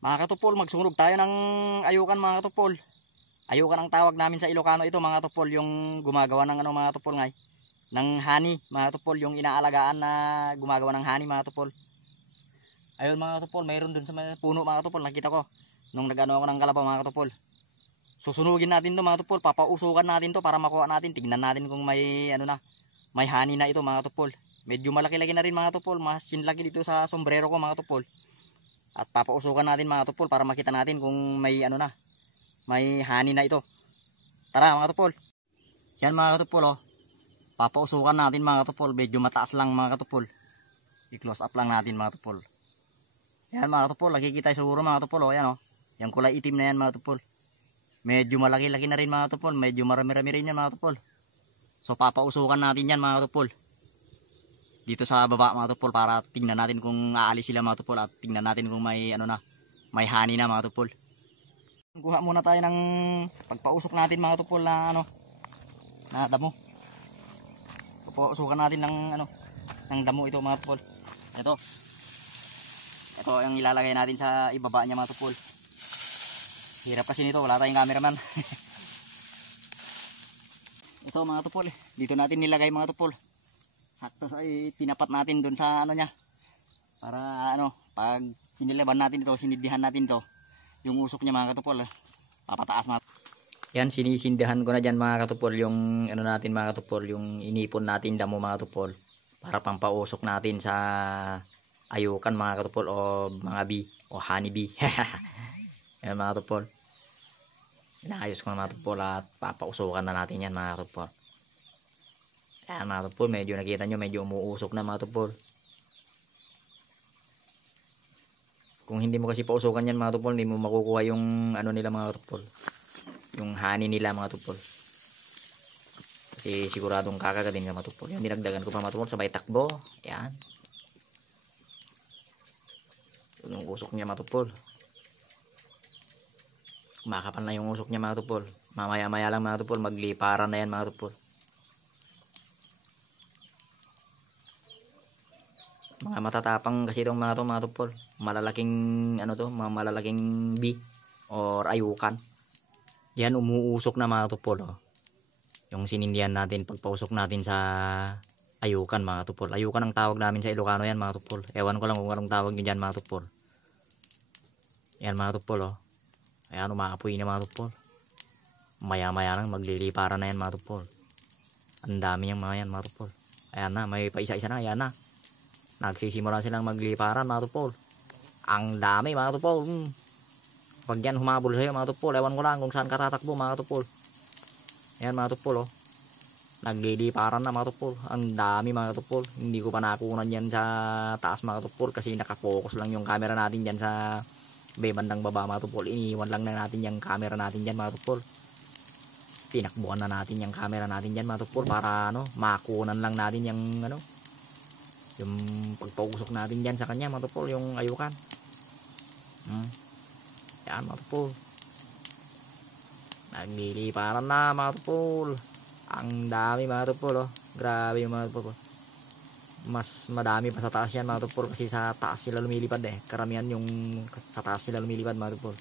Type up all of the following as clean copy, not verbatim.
Mga katupol, magsunog tayo ng ayukan mga katupol. Ayukan ang tawag namin sa Ilocano ito mga katupol, yung gumagawa ng ano mga katupol ngay, ng honey mga katupol, yung inaalagaan na gumagawa ng honey mga katupol. Ayun mga katupol, mayroon dun sa puno mga katupol, nakita ko nung nagano ako ng kalabaw mga katupol. Susunugin natin to mga katupol, papausukan natin to para makuha natin, tignan natin kung may ano na, may honey na ito mga katupol. Medyo malaki-laki na rin mga katupol, mas sinlaki dito sa sombrero ko mga katupol. At papausukan natin mga katupol para makita natin kung may ano na, may honey na ito. Tara mga katupol. Yan mga katupol oh. Papausukan natin mga katupol, medyo mataas lang mga katupol. I-close up lang natin mga katupol. Yan mga katupol, nakikita siguro mga katupol oh, yan oh. Yung kulay itim na yan mga katupol. Medyo malaki-laki na rin mga katupol, medyo marami-rami rin yan mga katupol. So papausukan natin yan mga katupol. Dito sa baba mga tupol para tingnan natin kung aalis sila mga tupol at tingnan natin kung may ano na, may honey na mga tupol. Kuha muna tayo ng pagpausok natin mga tupol na ano, na damo. Pausukan natin ng ano, ng damo ito mga tupol. Ito ang ilalagay natin sa ibaba niya mga tupol. Hirap kasi nito, wala tayong cameraman. Ito mga tupol, dito natin nilagay mga tupol. Sakto ay tinapat natin doon sa ano niya. Para ano, pag sinilaban natin ito, sinidihan natin ito, yung usok niya mga katupol, papataas mga. Yan, sinisindihan ko na dyan mga katupol, yung ano natin mga katupol, yung inipon natin damo mga katupol. Para pampausok natin sa ayukan mga katupol o mga bee o honey bee. Yan mga katupol. Inaayos ko na mga katupol at papausukan na natin yan mga katupol. Ayan mga tupol, medyo nakita nyo, medyo umuusok na mga tupol. Kung hindi mo kasi pausukan yan mga tupol, hindi mo makukuha yung ano nila mga tupol, yung honey nila mga tupol. Kasi siguradong kakagaling ka mga tupol. Yan, dinagdagan ko pa mga tupol, sabay takbo. Ayan. Yung usok niya mga tupol. Makapal na yung usok niya mga tupol. Mamaya maya lang mga tupol, magliparan na yan mga tupol. Mga matatapang kasi itong mga tupol. Malalaking ano to, mga malalaking bee or ayukan. Yan, umuusok na mga tupol oh. Yung sinindihan natin, pagpausok natin sa ayukan mga tupol. Ayukan ang tawag namin sa Ilocano yan mga tupol. Ewan ko lang kung anong tawag nyo dyan mga tupol. Yan mga tupol oh. Ayan, umaapoy na mga tupol. Maya maya lang magliliparan na yan mga tupol. Ang dami yung mga yan mga tupol. Ayan na, may pa isa-isa na, ayan na. Nagsisimula silang magliparan mga tupol. Ang dami mga tupol. Pag yan humabol sa'yo mga tupol, ewan ko lang kung saan katatakbo mga tupol. Ayan mga tupol oh. Nagliliparan na mga tupol. Ang dami mga tupol. Hindi ko pa nakunan yan sa taas mga tupol kasi nakapokus lang yung camera natin dyan sa bandang baba mga tupol. Iniwan lang na natin yung camera natin dyan mga tupol. Tinakbuhan na natin yung camera natin dyan mga tupol para ano, makunan lang natin yung ano, yung pagpausok natin dyan sa kanya mga tupol, yung ayukan. Yan mga tupol, nagliliparan na mga tupol. Ang dami mga tupol oh. Grabe yung mga tupol. Mas madami pa sa taas yan mga tupol kasi sa taas sila lumilipad eh. Karamihan yung sa taas sila lumilipad mga tupol.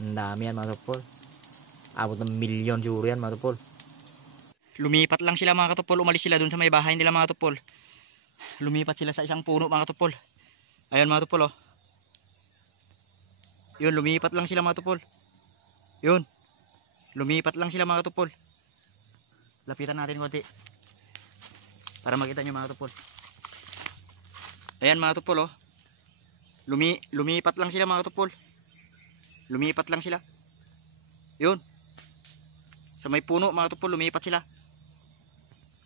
Ang dami yan mga tupol. Abot ng milyon siguro yan mga tupol. Lumipat lang sila mga tupol, umalis sila dun sa may bahay nila mga tupol. Lumipat sila sa isang puno mga tupol. Ayun mga tupol oh. Yun, lumipat lang sila mga tupol. Yun, lumipat lang sila mga tupol. Lapitan natin konti para makita nyo mga tupol. Ayan mga tupol oh. Lumipat lang sila mga tupol. Lumipat lang sila. Yun, sa may puno mga tupol, lumipat sila.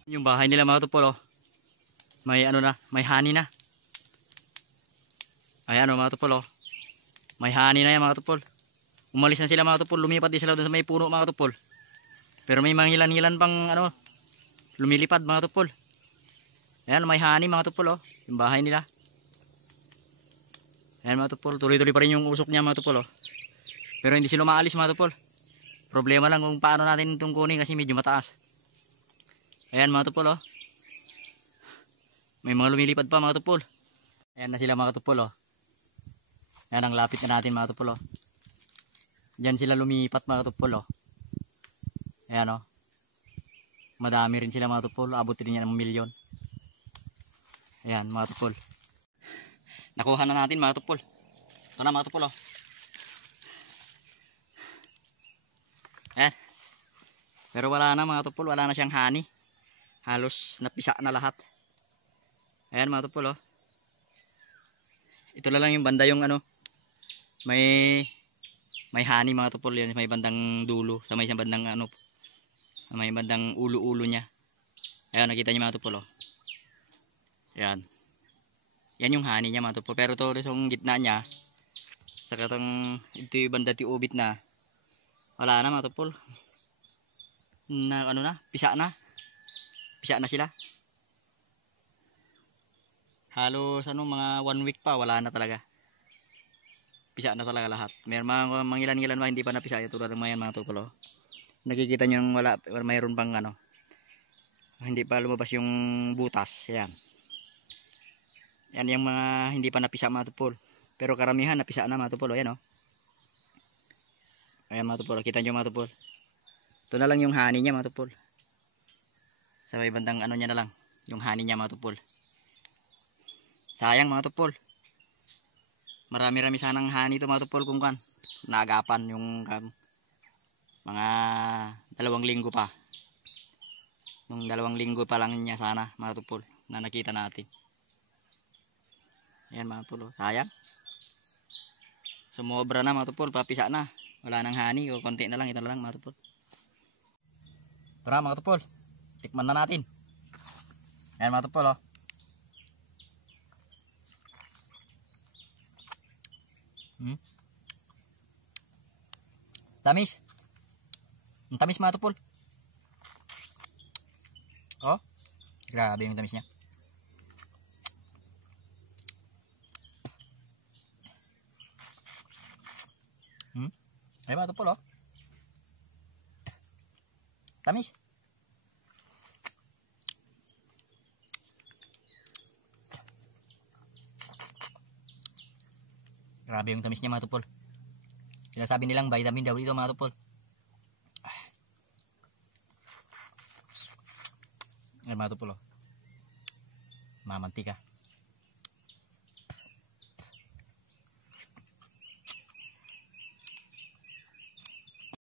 Yung bahay nila mga tupol oh. May ano na, may honey na. Ayan o mga tupol oh. May honey na yan mga tupol. Umalis na sila mga tupol, lumipat din sila doon sa may puno mga tupol. Pero may mangilan-ngilan pang ano, lumilipad mga tupol. Ayan, may honey mga tupol oh. Yung bahay nila. Ayan mga tupol, tuloy-tuloy pa rin yung usok niya mga tupol oh. Pero hindi sila maalis mga tupol. Problema lang kung paano natin itong kunin kasi medyo mataas. Ayan mga tupol oh. May mga lumilipad pa mga tupol. Ayan na sila mga tupol oh. Yan ang lapit na natin mga tupol, oh. Diyan sila lumipat mga tupol, oh. Ayan, oh. Madami rin sila mga tupol. Abot rin yan ng milyon. Ayan mga tupol. Nakuha na natin mga tupol. Ito na mga tupol, oh. Ayan. Pero wala na mga tupol. Wala na siyang honey. Halos napisa na lahat. Ayan mga tupol, oh. Ito na lang yung banda yung ano. May honey mga tupol. Yan may bandang dulo. Sa may bandang ano. May bandang ulo-ulo niya. Ayan, nakita niyo mga tupol, oh. Ayan. Yan yung honey niya mga tupol. Pero ito yung gitna niya. Saka itong ito yung banda tiubit na. Wala na mga tupol. Na ano na, pisa na. Pisa na sila. Halos ano, mga 1 week pa, wala na talaga. Pisa na talaga lahat. May mga mangilan-ngilan pa hindi pa napisa. Tulad ng mga tupol, oh. Nakikita nyo yung wala, mayroon pang ano. Hindi pa lumabas yung butas. Yan. Yan yung mga hindi pa napisa mga tupol. Pero karamihan napisa na mga tupol. Ayan, oh. Ayan mga tupol. Kita nyo mga tupol. Ito na lang yung honey niya mga tupol. Sa may bandang ano niya na lang. Yung honey niya mga tupol. Sayang mga tupol. Marami-rami sanang honey ito mga tupol kung kan. Naagapan yung mga 2 linggo pa. Nung 2 linggo pa lang niya sana mga tupol na nakita natin. Ayan mga tupol. Sayang. Sumobra na mga tupol. Papisa na. Wala nang honey. O konti na lang. Ito na lang mga tupol. Tara mga tupol. Tikman na natin. Ayan mga tupol, oh. Tamis. Ang tamis mga tupol. Oh. Grabe yung tamis niya. Ay mga tupol, oh. Tamis. Grabe yung tamis niya mga tupol. Sinasabi nilang vitamin daw dito mga tupol. Ay mga tupol, oh. Mamantika.